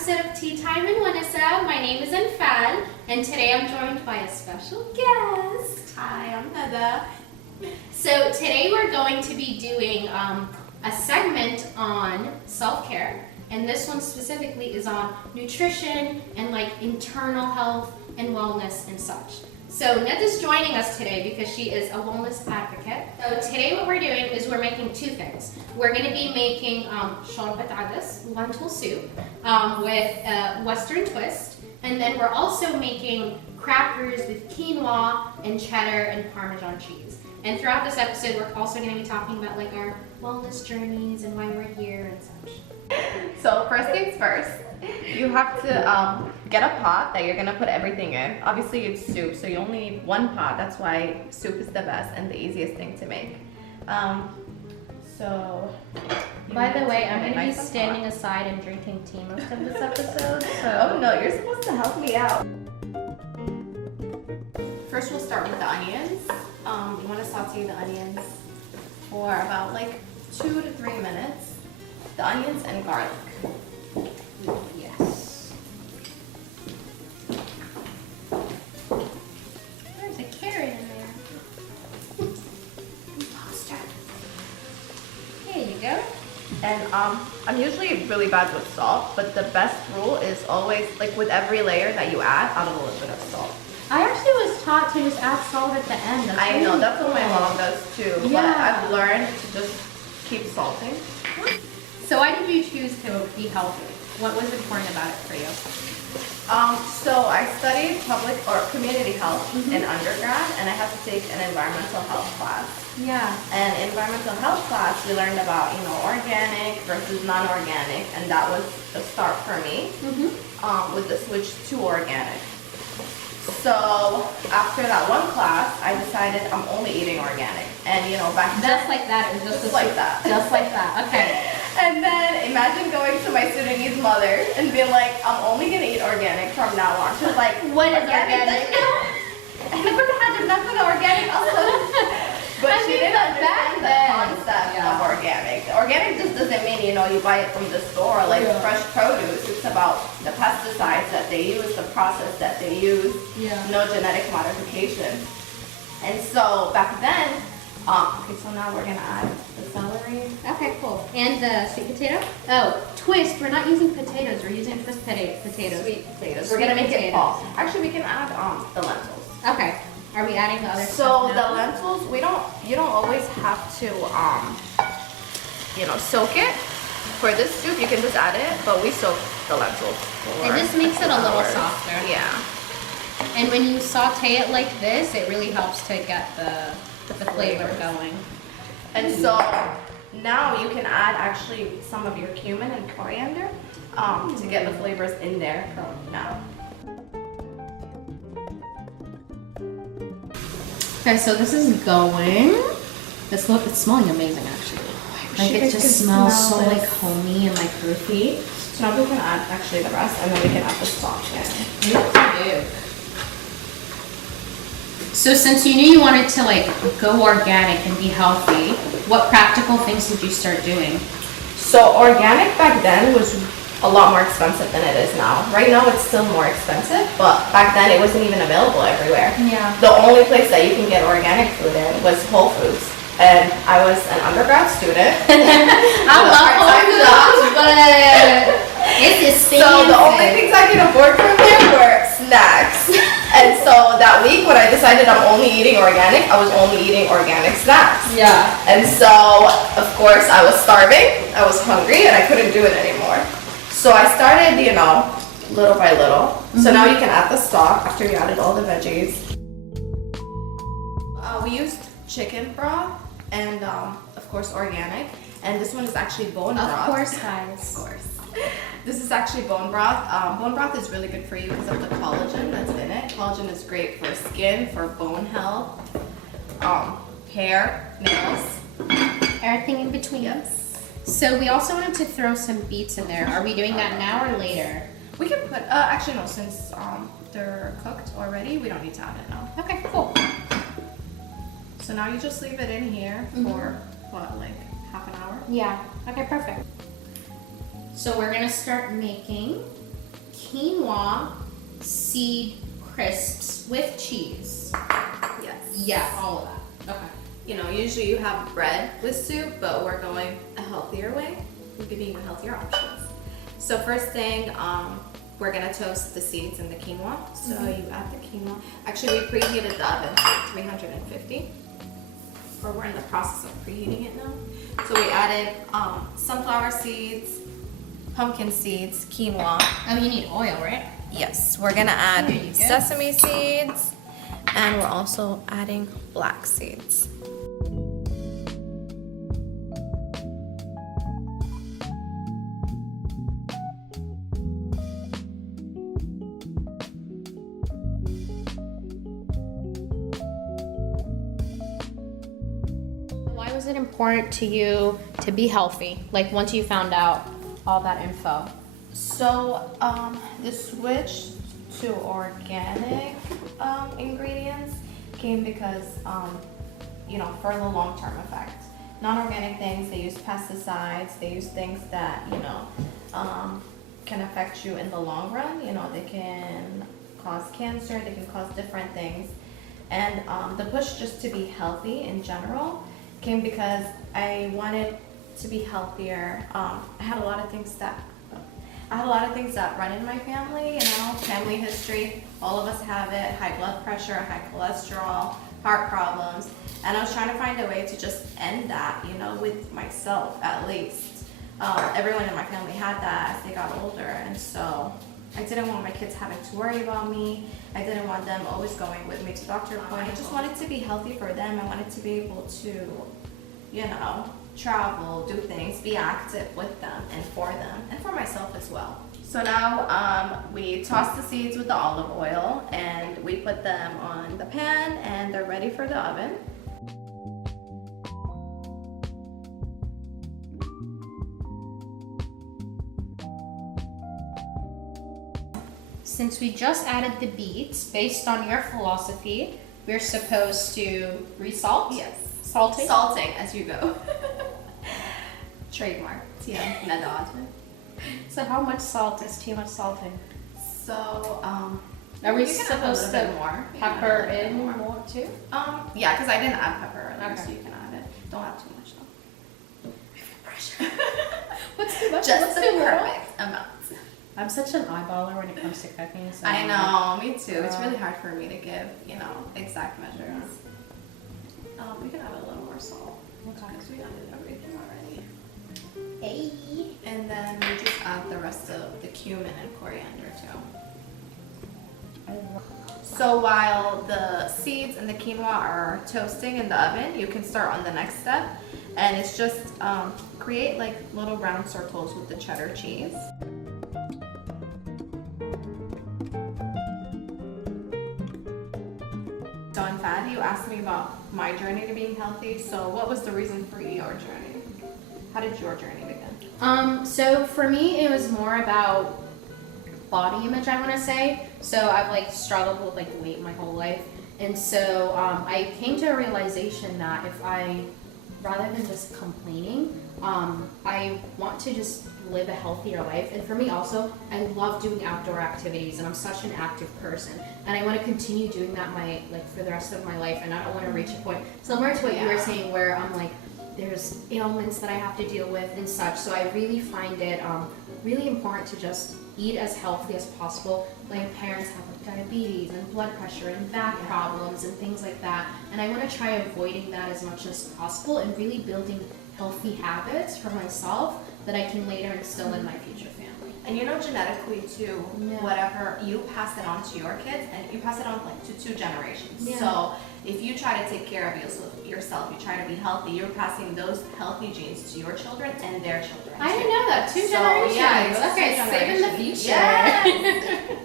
episode of Teatime in Wanasa. My name is Anfal, and today I'm joined by a special guest. Hi, I'm Nada. So today we're going to be doing a segment on self-care, and this one specifically is on nutrition and like internal health and wellness and such. So Nada's joining us today because she is a wellness advocate. So today what we're doing is we're making two things. We're going to be making lentil soup with a Western twist, and then we're also making crackers with quinoa and cheddar and Parmesan cheese. And throughout this episode, we're also going to be talking about like our wellness journeys and why we're here and such. So first things first, you have to get a pot that you're gonna put everything in. Obviously it's soup, so you only need one pot. That's why soup is the best and the easiest thing to make. By the way, I'm going to be standing aside and drinking tea most of this episode. Oh no, you're supposed to help me out. First we'll start with the onions. You want to saute the onions for about like 2 to 3 minutes. The onions and garlic. Yes. There's a carrot in there. Imposter. Here you go. And I'm usually really bad with salt, but the best rule is always, like with every layer that you add a little bit of salt. I actually was taught to just add salt at the end. That's I really know, that's cool. what my mom does too, but Yeah. I've learned to just keep salting. So why did you choose to be healthy? What was important about it for you? So I studied public or community health in undergrad, and I had to take an environmental health class. Yeah. And in environmental health class, we learned about, organic versus non-organic, and that was the start for me with the switch to organic. So after that one class, I decided I'm only eating organic, and back then, Just like that, it was just like that. Just like that. Okay. And then imagine going to my Sudanese mother and being like, I'm only gonna eat organic from now on. She's like, What is organic? But I she mean, didn't but back understand the then- concept Yeah. of organic. Organic just doesn't mean, you buy it from the store, like fresh produce. It's about the pesticides that they use, the process that they use, no genetic modification. And so back then, okay, so now we're gonna add the celery. Okay, cool. And the sweet potato? Oh, twist. We're not using potatoes. We're using twist potatoes. Sweet potatoes. Sweet We're gonna make potatoes. it fall. Actually, we can add the lentils. Okay. Are we adding the other So stuff the now? lentils, you don't always have to, soak it. For this soup, you can just add it, but we soak the lentils. It just makes it a little hours. softer. Yeah. And when you saute it like this, it really helps to get the flavor going. And so now you can add actually some of your cumin and coriander to get the flavors in there from now. Okay, so this is going. It's smelling amazing, actually. Like it just smells so like homey and like earthy. So now we can add actually the rest, and then we can add the stock in. Yep. So since you knew you wanted to like go organic and be healthy, what practical things did you start doing? So organic back then was a lot more expensive than it is now. Right now it's still more expensive, but back then it wasn't even available everywhere. Yeah. The only place that you can get organic food in was Whole Foods. And I was an undergrad student. I love Whole Foods, but it's expensive. So the only things I could afford from there were snacks. And so that week when I decided I'm only eating organic, I was only eating organic snacks. Yeah. And so, of course, I was starving, I was hungry, and I couldn't do it anymore. So I started, little by little. So now you can add the stock after you added all the veggies. We used chicken broth and, of course, organic. And this one is actually bone broth. Of course, guys. Of course. This is actually bone broth. Bone broth is really good for you because of the collagen that's in it. Collagen is great for skin, for bone health, hair, nails. Everything in between. Yes. So we also wanted to throw some beets in there. Are we doing that now or later? We can put, actually no, since they're cooked already, we don't need to add it now. Okay, cool. So now you just leave it in here for, what, like half an hour? Yeah. Okay, perfect. So we're gonna start making quinoa seed crisps with cheese. Yes. Yeah, all of that. Okay. You know, usually you have bread with soup, but we're going a healthier way. We're giving you healthier options. So first thing, we're gonna toast the seeds and the quinoa. So you add the quinoa. Actually, we preheated the oven to 350. Or we're in the process of preheating it now. So we added sunflower seeds, pumpkin seeds, quinoa. Oh, you need oil, right? Yes, we're gonna add There you go. sesame seeds, and we're also adding black seeds. Why was it important to you to be healthy? Like once you found out all that info. So the switch to organic ingredients came because, you know, for the long-term effect. Non-organic things, they use pesticides, they use things that, you know, can affect you in the long run. You know, they can cause cancer, they can cause different things. And the push just to be healthy in general came because I wanted to be healthier. I had a lot of things that run in my family, you know, family history. All of us have it: high blood pressure, high cholesterol, heart problems. And I was trying to find a way to just end that, you know, with myself at least. Everyone in my family had that as they got older, and so I didn't want my kids having to worry about me. I didn't want them always going with me to doctor appointments. I just wanted to be healthy for them. I wanted to be able to, you know, travel, do things, be active with them and for them, and for myself as well. So now we toss the seeds with the olive oil, and we put them on the pan, and they're ready for the oven. Since we just added the beets, based on your philosophy, we're supposed to resalt? Yes. Salting? Salting as you go. Trademark. TM. So how much salt is too much salting? So, Are we you can add a supposed little to bit more. You can pepper add a little bit in more. more too? Yeah, because I didn't add pepper earlier, Okay. so you can add it. Don't add too much though. Pressure. What's too much? Just What's the too little? perfect amount. I'm such an eyeballer when it comes to cooking. So I know, me too. It's really hard for me to give, you know, exact measures. We can add a little more salt because we added everything already. Hey. And then we just add the rest of the cumin and coriander too. So while the seeds and the quinoa are toasting in the oven, you can start on the next step, and it's just create like little round circles with the cheddar cheese. So in fact, you asked me about my journey to being healthy. So what was the reason for your journey? How did your journey begin? So for me, it was more about body image, I want to say. So I've like struggled with like weight my whole life, and so I came to a realization that if I, rather than just complaining, I want to just live a healthier life. And for me also, I love doing outdoor activities, and I'm such an active person, and I want to continue doing that for the rest of my life. And I don't want to reach a point similar to what you were saying, where I'm like, there's ailments that I have to deal with and such. So I really find it really important to just eat as healthy as possible. My parents have like diabetes and blood pressure and back problems and things like that, and I want to try avoiding that as much as possible and really building healthy habits for myself that I can later instill in my future family. And you know, genetically too, Yeah. whatever, you pass it on to your kids, and you pass it on like to 2 generations. Yeah. So if you try to take care of yourself, you try to be healthy, you're passing those healthy genes to your children and their children. I didn't too. know that. 2 So, generations. yeah, it's Okay, 2 save in the generations. future. Yes.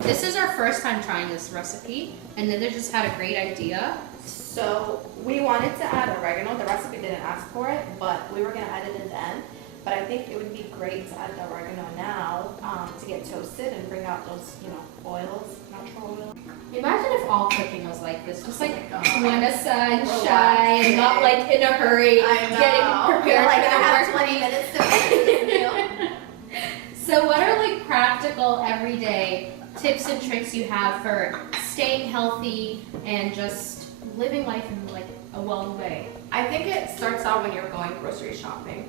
This is our first time trying this recipe, and Nida just had a great idea. So we wanted to add oregano. The recipe didn't ask for it, but we were gonna add it in the end. But I think it would be great to add the oregano now to get toasted and bring out those, you know, oils, natural oil. Imagine if all cooking was like this, just like Oh my God. Wanasa and Relax. shy, and not like in a hurry, I know. getting prepared Like I for have work. 20 minutes to finish this meal. So what are like practical little everyday tips and tricks you have for staying healthy and just living life in like a well way. I think it starts out when you're going grocery shopping.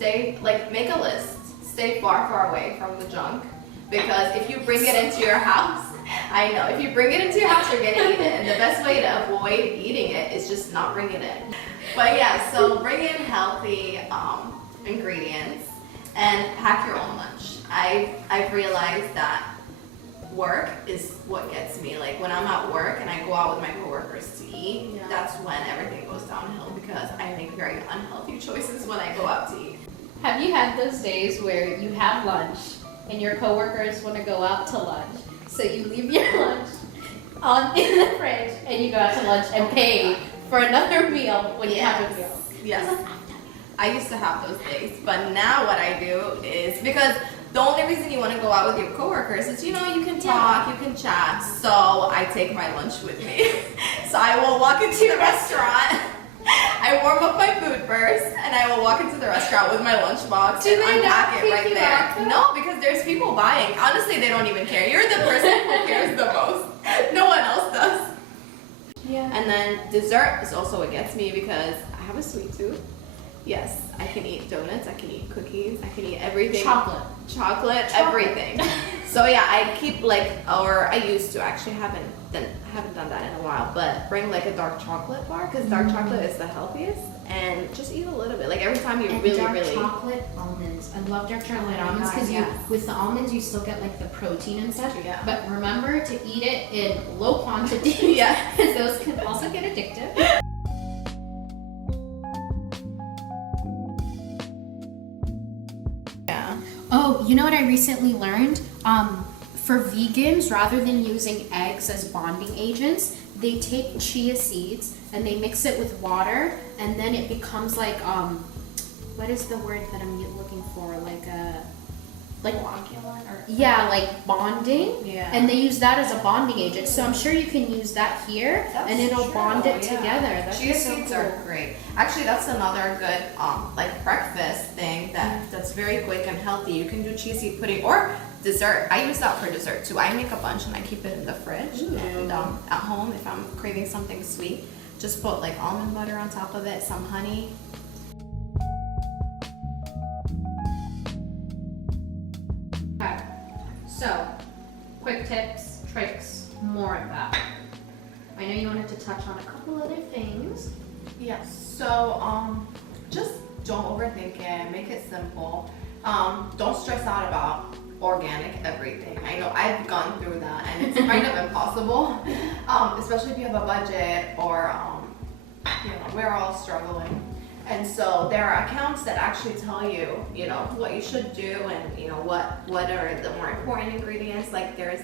Make a list. Stay far, far away from the junk, because if you bring it into your house, I know, if you bring it into your house, you're gonna eat it, and the best way to avoid eating it is just not bring it in. But yeah, so bring in healthy ingredients and pack your own lunch. I've realized that work is what gets me. Like when I'm at work and I go out with my coworkers to eat, that's when everything goes downhill, because I make very unhealthy choices when I go out to eat. Have you had those days where you have lunch and your coworkers want to go out to lunch, so you leave your lunch in the fridge and you go out to lunch and pay for another meal when you have a meal? Yes. I used to have those days, but now what I do is, because the only reason you want to go out with your coworkers is, you can talk, you can chat. So I take my lunch with me. So I will walk into the restaurant, I warm up my food first, and I will walk into the restaurant with my lunchbox and unpack it right there. No, because there's people buying. Honestly, they don't even care. You're the person who cares the most. No one else does. Yeah. And then dessert is also what gets me, because I have a sweet tooth. Yes, I can eat donuts, I can eat cookies, I can eat everything. Chocolate, everything. So yeah, I keep I used to, actually haven't done that in a while, but bring like a dark chocolate bar, because dark chocolate is the healthiest, and just eat a little bit. Like every time you really chocolate almonds. I love dark chocolate almonds, because with the almonds you still get like the protein and stuff. Yeah. But remember to eat it in low quantities. Yeah. Because those can also get addictive. Oh, you know what I recently learned? For vegans, rather than using eggs as bonding agents, they take chia seeds and they mix it with water, and then it becomes like, what is the word that I'm looking for? Like bonding. Yeah. And they use that as a bonding agent. So I'm sure you can use that here, and it'll bond it together. Chia seeds are great. Actually, that's another good breakfast thing that's very quick and healthy. You can do chia seed pudding or dessert. I use that for dessert too. I make a bunch and I keep it in the fridge. Ooh. And at home, if I'm craving something sweet, just put like almond butter on top of it, some honey. Okay, so quick tips, tricks, more of that. I know you wanted to touch on a couple other things. Yes, so just don't overthink it, make it simple. Don't stress out about organic everything. I know I've gone through that, and it's kind of impossible, especially if you have a budget or we're all struggling. And so there are accounts that actually tell you, what you should do, and what are the more important ingredients. Like there's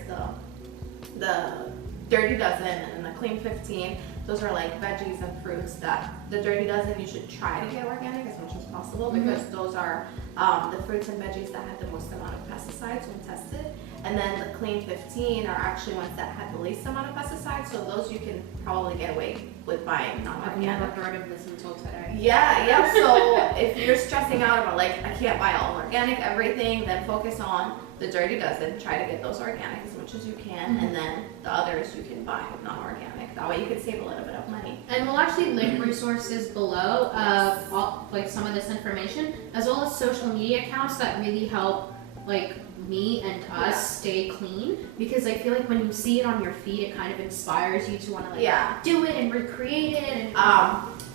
the Dirty Dozen and the Clean 15. Those are like veggies and fruits that the Dirty Dozen you should try to get organic as much as possible, because those are the fruits and veggies that have the most amount of pesticides when tested. And then the Clean 15 are actually ones that have the least amount of pesticides, so those you can probably get away with buying non-organic. I've never heard of this until today. Yeah, so if you're stressing out about I can't buy all organic everything, then focus on the Dirty Dozen. Try to get those organic as much as you can, and then the others you can buy non-organic. That way you can save a little bit of money. And we'll actually link resources below of all, some of this information, as well as social media accounts that really help me and us stay clean, because I feel like when you see it on your feed, it kind of inspires you to want to do it and recreate it. And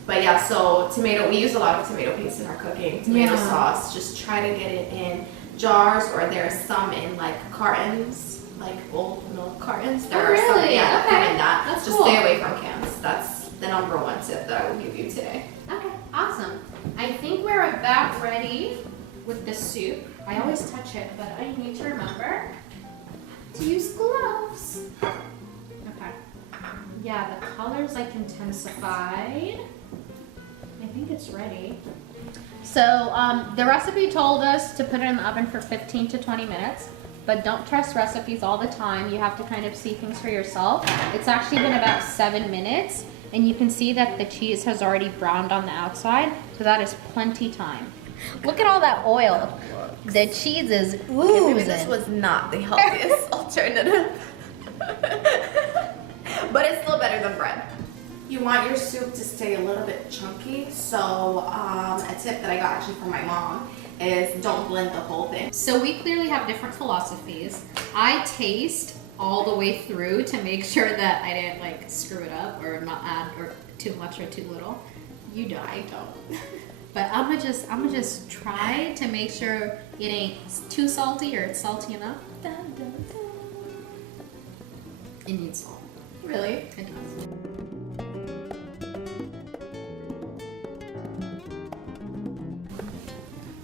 but yeah, so we use a lot of tomato paste in our cooking. Tomato sauce, just try to get it in jars, or there's some in cartons, old milk cartons. There are some, in that. That's just cool. Stay away from cans. That's the number one tip that I will give you today. Okay, awesome. I think we're about ready with the soup. I always touch it, but I need to remember to use gloves. Okay. Yeah, the color's intensified. I think it's ready. So the recipe told us to put it in the oven for 15 to 20 minutes, but don't trust recipes all the time. You have to kind of see things for yourself. It's actually been about 7 minutes, and you can see that the cheese has already browned on the outside, so that is plenty time. Look at all that oil. The cheese is Okay, maybe this oozing. was not the healthiest alternative. But it's still better than bread. You want your soup to stay a little bit chunky, so a tip that I got actually from my mom is don't blend the whole thing. So we clearly have different philosophies. I taste all the way through to make sure that I didn't like screw it up or not add or too much or too little. You don't. I don't. But I'ma just try to make sure it ain't too salty or it's salty enough. It needs salt. Really? It does.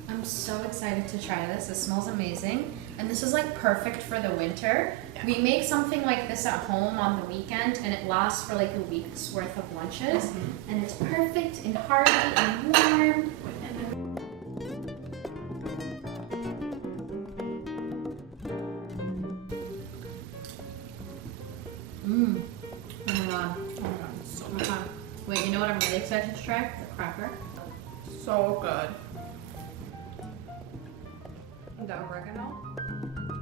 I'm so excited to try this. It smells amazing. And this is like perfect for the winter. Yeah. We make something like this at home on the weekend and it lasts for like a week's worth of lunches. Mm-hmm. And it's perfect and hearty and warm. Mmm. Oh my god. Oh my god, it's so Oh my good. god. Wait, you know what I'm really excited to try? The cracker. So good. The oregano.